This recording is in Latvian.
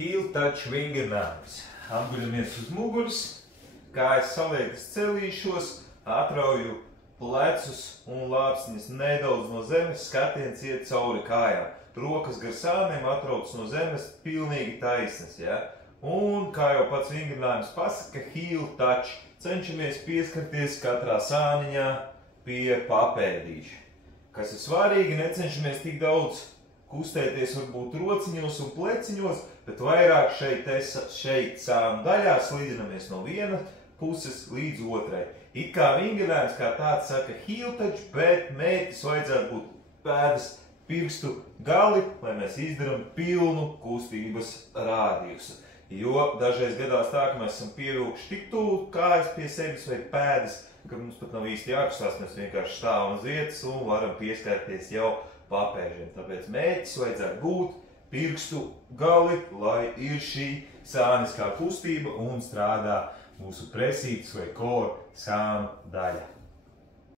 Heel touch vingrinājums. Apguļamies uz muguras, kājas saliekas celīšos, atrauju plecus un lāpstiņas nedaudz no zemes, skatiens iet cauri kājām. Rokas gar sāniem atrauc no zemes, pilnīgi taisnas, ja? Un, kā jau pats vingrinājums pasaka, heel touch. Cenšamies pieskarties katrā sāniņā pie papēdīša. Kas ir svarīgi, necenšamies tik daudz kustēties varbūt rociņos un pleciņos, bet vairāk šeit sānu daļā slidinamies no viena puses līdz otrai. It kā vingrinājums kā tāds saka heel touch, bet mērķis vajadzētu būt pēdas pirkstu gali, lai mēs izdarām pilnu kustības rādījusu. Jo dažreiz gadās tā, ka mēs esam pievilkuši tik tuvu kājas pie sevis vai pēdas, ka mums pat nav īsti jākustās, mēs vienkārši stāvam uz vietas un varam pieskarties jau papēžiem. Tāpēc mērķis vajadzētu būt pirkstu gali, lai ir šī sāniskā kustība un strādā mūsu presītes vai core sānu daļa.